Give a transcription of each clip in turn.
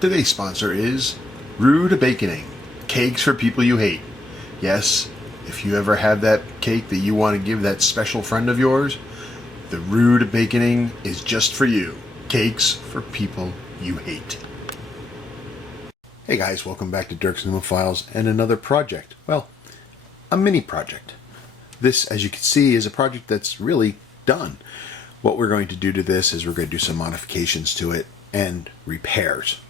Today's sponsor is Rude Awakening, cakes for people you hate. Yes, if you ever have that cake that you want to give that special friend of yours, the Rude Awakening is just for you. Cakes for people you hate. Hey guys, welcome back to Dirk's Newman Files and another project. Well, a mini project. This, as you can see, is a project that's really done. What we're going to do to this is we're going to do some modifications to it and repairs.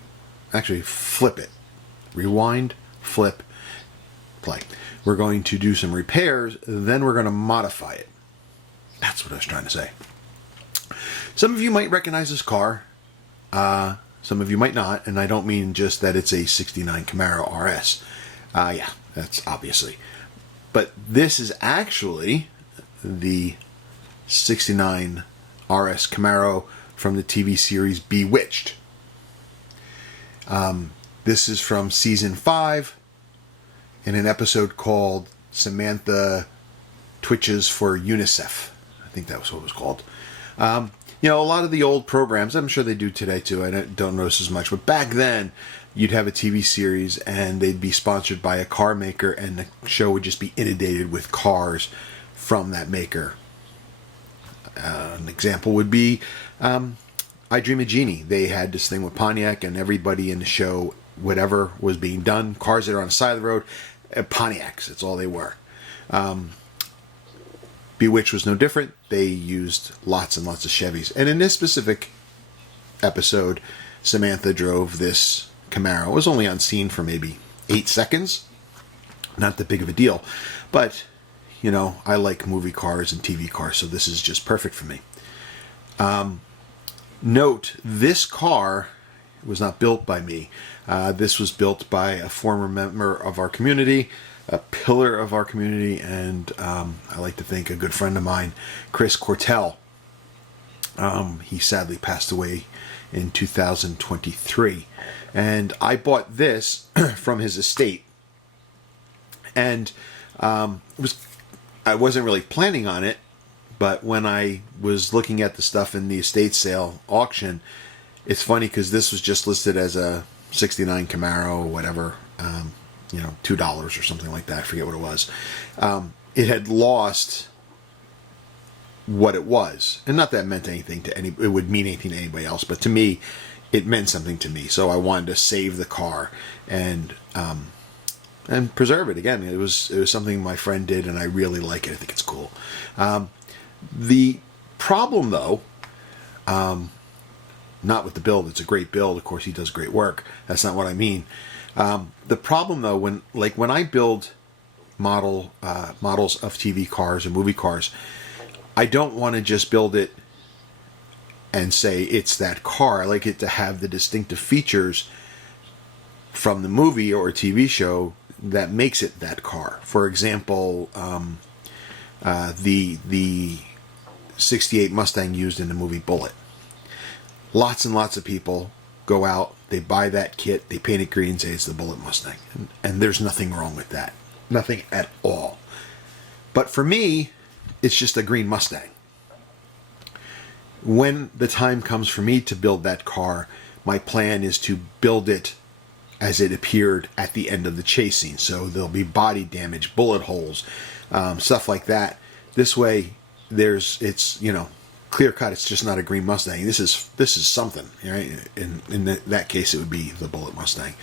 Actually, flip it. Rewind, flip, play. We're going to do some repairs, then we're going to modify it. That's what I was trying to say. Some of you might recognize this car. Some of you might not, and I don't mean just that it's a 69 Camaro RS. Yeah, that's obviously. But this is actually the 69 RS Camaro from the TV series Bewitched. This is from season 5 in an episode called Samantha Twitches for UNICEF. I think that was what it was called. You know, a lot of the old programs, I'm sure they do today too, I don't notice as much, but back then you'd have a TV series and they'd be sponsored by a car maker and the show would just be inundated with cars from that maker. An example would be I Dream of Jeannie. They had this thing with Pontiac, and everybody in the show, whatever was being done, cars that are on the side of the road, Pontiacs, that's all they were. Bewitched was no different. They used lots and lots of Chevys. And in this specific episode, Samantha drove this Camaro. It was only on scene for maybe 8 seconds. Not that big of a deal. But, you know, I like movie cars and TV cars, so this is just perfect for me. Note, this car was not built by me. This was built by a former member of our community, a pillar of our community, and I like to think a good friend of mine, Chris Cortel. He sadly passed away in 2023. And I bought this from his estate. And I wasn't really planning on it, but when I was looking at the stuff in the estate sale auction, it's funny because this was just listed as a 69 Camaro or whatever, you know, $2 or something like that. I forget what it was. It had lost what it was. And not that it meant anything to it would mean anything to anybody else, but to me, it meant something to me. So I wanted to save the car and preserve it. Again, it was something my friend did, and I really like it. I think it's cool. The problem, though, not with the build. It's a great build. Of course, he does great work. That's not what I mean. The problem, though, when I build models of TV cars and movie cars, I don't want to just build it and say it's that car. I like it to have the distinctive features from the movie or TV show that makes it that car. For example, the 68 Mustang used in the movie Bullitt. Lots and lots of people go out, they buy that kit, they paint it green, say it's the Bullitt Mustang. And there's nothing wrong with that. Nothing at all. But for me, it's just a green Mustang. When the time comes for me to build that car, my plan is to build it as it appeared at the end of the chase scene. So there'll be body damage, bullet holes, stuff like that. This way, it's you know, clear cut. It's just not a green Mustang. This is something, right? In that case, it would be the Bullitt Mustang.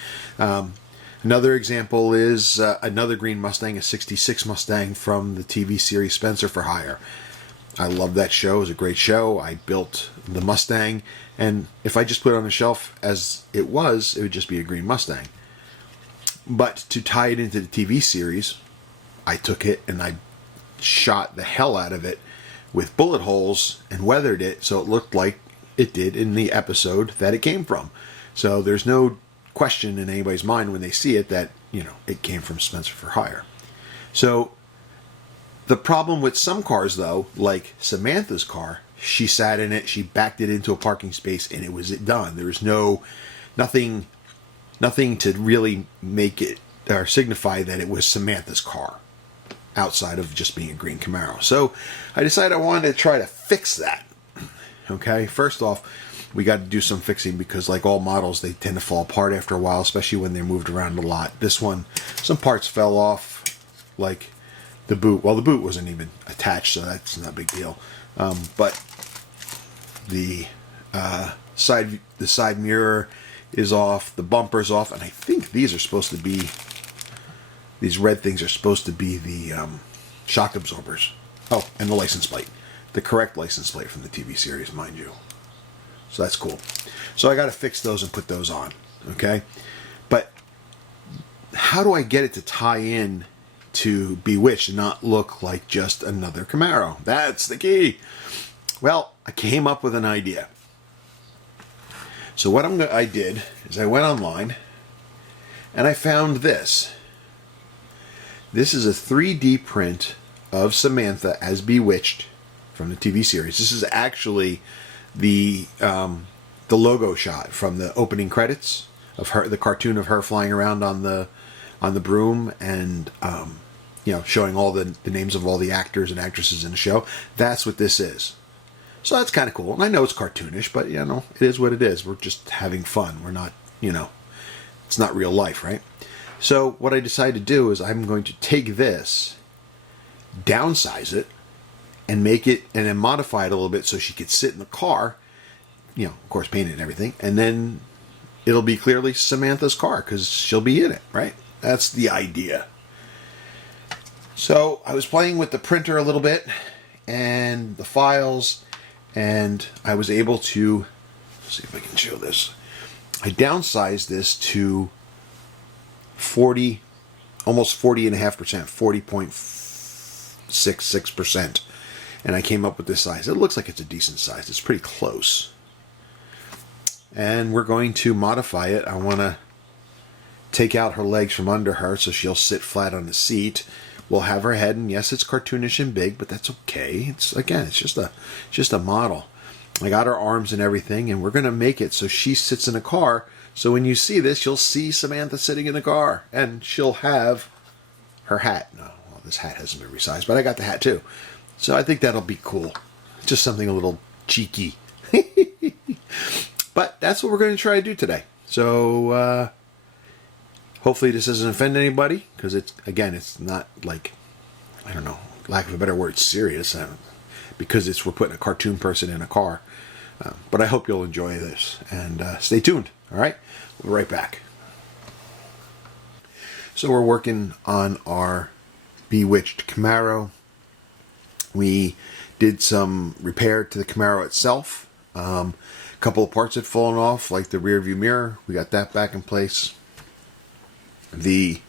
Another example is another green Mustang, a 66 Mustang from the TV series Spencer for Hire. I love that show. It was a great show. I built the Mustang, and if I just put it on the shelf as it would just be a green Mustang. But to tie it into the TV series, I took it and I shot the hell out of it with bullet holes and weathered it so it looked like it did in the episode that it came from. So there's no question in anybody's mind when they see it that, you know, it came from Spencer for Hire. So the problem with some cars, though, like Samantha's car, she sat in it, she backed it into a parking space, and it was done. There was nothing to really make it or signify that it was Samantha's car outside of just being a green Camaro. So I decided I wanted to try to fix that. Okay, first off, we got to do some fixing because, like all models, they tend to fall apart after a while, especially when they're moved around a lot. This one, some parts fell off, like the boot. Well, the boot wasn't even attached, so that's not a big deal. But the side mirror is off, the bumper's off, and I think these are supposed to be, these red things are supposed to be the shock absorbers. Oh, and the license plate. The correct license plate from the TV series, mind you. So that's cool. So I got to fix those and put those on, okay? But how do I get it to tie in to Bewitched and not look like just another Camaro? That's the key. Well, I came up with an idea. So what I did is I went online and I found this. This is a 3D print of Samantha as Bewitched from the TV series. This is actually the logo shot from the opening credits of her, the cartoon of her flying around on the broom and you know, showing all the names of all the actors and actresses in the show. That's what this is. So that's kind of cool. And I know it's cartoonish, but you know, it is what it is. We're just having fun. We're not, you know, it's not real life, right? So what I decided to do is I'm going to take this, downsize it, and make it, and then modify it a little bit so she could sit in the car, you know, of course paint it and everything, and then it'll be clearly Samantha's car because she'll be in it, right? That's the idea. So I was playing with the printer a little bit and the files, and I was able to, let's see if I can show this. I downsized this to 40, almost 40.5%, 40.66%. And I came up with this size. It looks like it's a decent size. It's pretty close. And we're going to modify it. I want to take out her legs from under her so she'll sit flat on the seat. We'll have her head, and yes, it's cartoonish and big, but that's okay. It's, again, it's just a model. I got her arms and everything, and we're going to make it so she sits in a car. So when you see this, you'll see Samantha sitting in the car, and she'll have her hat. No, well, this hat hasn't been resized, but I got the hat too. So I think that'll be cool. Just something a little cheeky. But that's what we're going to try to do today. So hopefully this doesn't offend anybody, because it's, again, it's not like, I don't know, lack of a better word, serious, because we're putting a cartoon person in a car. But I hope you'll enjoy this, and stay tuned. All right, we'll be right back. So we're working on our Bewitched Camaro. We did some repair to the Camaro itself. A couple of parts had fallen off, like the rear view mirror. We got that back in place. The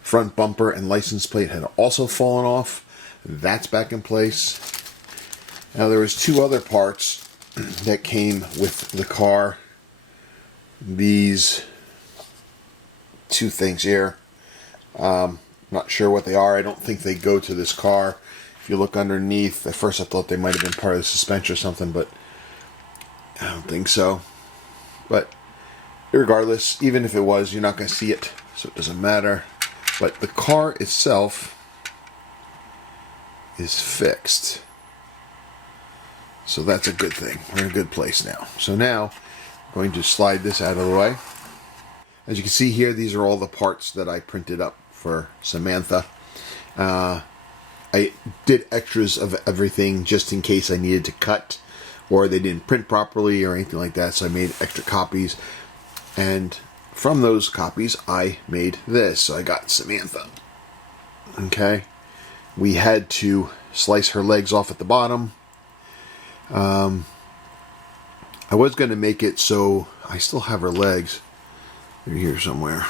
front bumper and license plate had also fallen off. That's back in place. Now there was two other parts that came with the car. These two things here. Not sure what they are. I don't think they go to this car. If you look underneath, at first I thought they might have been part of the suspension or something, but I don't think so. But regardless, even if it was, you're not going to see it, so it doesn't matter. But the car itself is fixed. So that's a good thing. We're in a good place now. So now I'm going to slide this out of the way. As you can see here, these are all the parts that I printed up for Samantha. I did extras of everything just in case I needed to cut or they didn't print properly or anything like that. So I made extra copies. And from those copies, I made this. So I got Samantha. Okay. We had to slice her legs off at the bottom. I was going to make it so I still have her legs. They're here somewhere.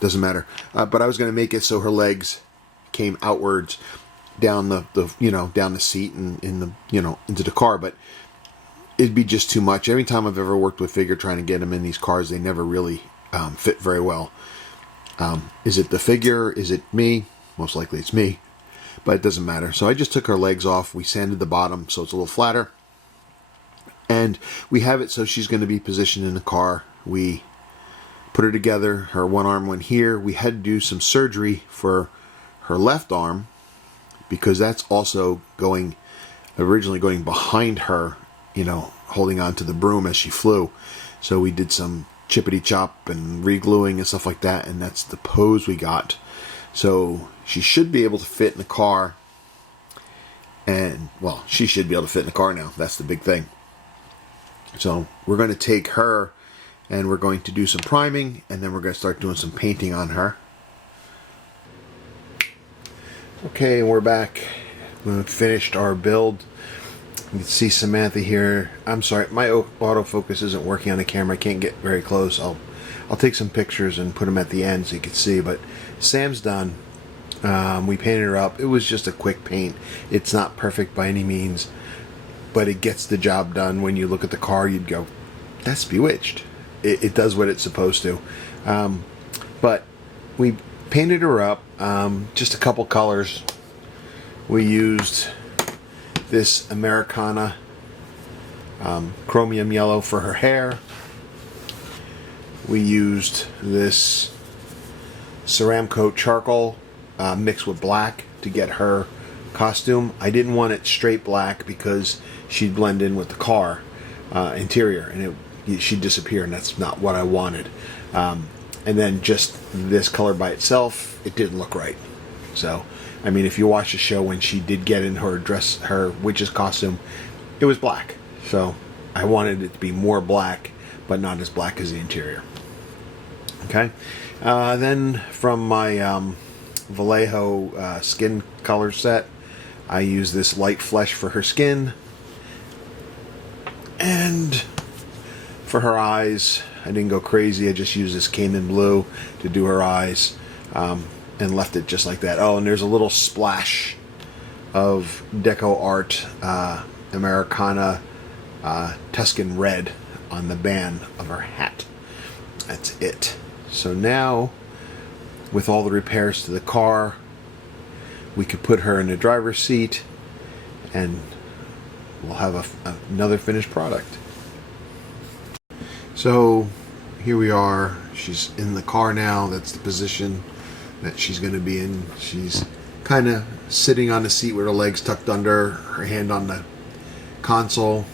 Doesn't matter. But I was going to make it so her legs came outwards down the down the seat and in the into the car, but it'd be just too much. Every time I've ever worked with figure trying to get them in these cars, they never really fit very well. Is it the figure? Is it me? Most likely it's me, but it doesn't matter. So I just took her legs off. We sanded the bottom so it's a little flatter, and we have it so she's going to be positioned in the car. We put her together. Her one arm went here. We had to do some surgery for her left arm because that's also originally going behind her you know, holding on to the broom as she flew. So we did some chippity chop and re-gluing and stuff like that, and that's the pose we got. So she should be able to fit in the car, and well, she should be able to fit in the car now. That's the big thing. So we're going to take her and we're going to do some priming, and then we're going to start doing some painting on her. Okay, we're back. We finished our build. You can see Samantha here. I'm sorry, my autofocus isn't working on the camera. I can't get very close. I'll take some pictures and put them at the end so you can see. But Sam's done. We painted her up. It was just a quick paint. It's not perfect by any means, but it gets the job done. When you look at the car, you'd go, that's Bewitched. It does what it's supposed to. But we painted her up, just a couple colors. We used this Americana chromium yellow for her hair. We used this Ceramcoat charcoal mixed with black to get her costume. I didn't want it straight black because she'd blend in with the car interior, and she'd disappear, and that's not what I wanted. And then just this color by itself, it didn't look right. So, I mean, if you watch the show, when she did get in her dress, her witch's costume, it was black. So I wanted it to be more black, but not as black as the interior. Okay. Then from my Vallejo skin color set, I use this light flesh for her skin. And for her eyes, I didn't go crazy. I just used this Cayman blue to do her eyes, and left it just like that. Oh, and there's a little splash of Deco Art Americana Tuscan red on the band of her hat. That's it. So now, with all the repairs to the car, we could put her in the driver's seat, and we'll have another finished product. So here we are. She's in the car now. That's the position that she's going to be in. She's kind of sitting on the seat with her legs tucked under, her hand on the console,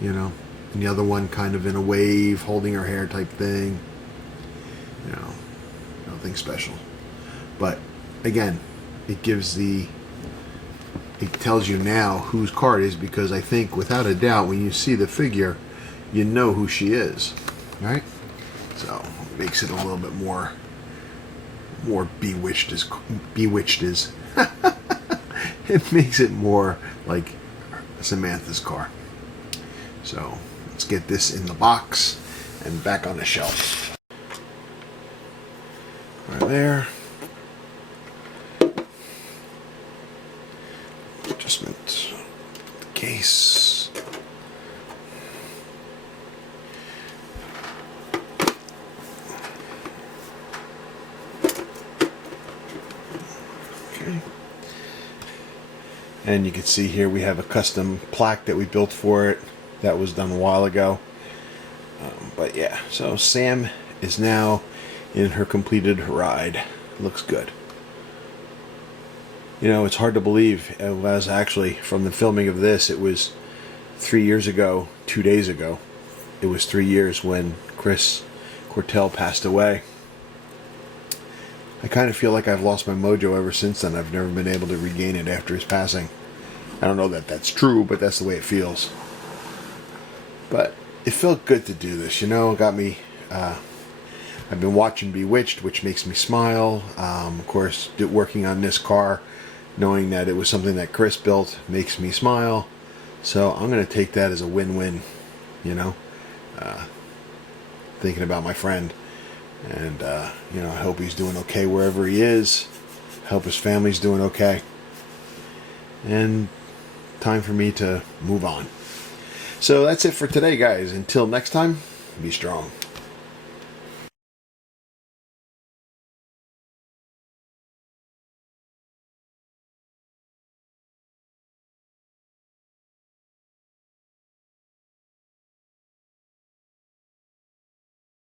you know, and the other one kind of in a wave, holding her hair type thing. You know, nothing special. But again, it tells you now whose car it is, because I think without a doubt, when you see the figure, you know who she is, right? So it makes it a little bit more bewitched is. It makes it more like Samantha's car. So let's get this in the box and back on the shelf. Right there. Adjustment. The case. And you can see here we have a custom plaque that we built for it. That was done a while ago. But yeah, so Sam is now in her completed ride. Looks good. You know, it's hard to believe. It was actually, from the filming of this, it was 3 years ago, 2 days ago. It was 3 years when Chris Cortel passed away. I kind of feel like I've lost my mojo ever since then. I've never been able to regain it after his passing. I don't know that that's true, but that's the way it feels. But it felt good to do this, you know. It got me. I've been watching Bewitched, which makes me smile. Of course, working on this car, knowing that it was something that Chris built, makes me smile. So I'm going to take that as a win-win, you know. Thinking about my friend. And, you know, I hope he's doing okay wherever he is. I hope his family's doing okay. And time for me to move on. So that's it for today, guys. Until next time, be strong.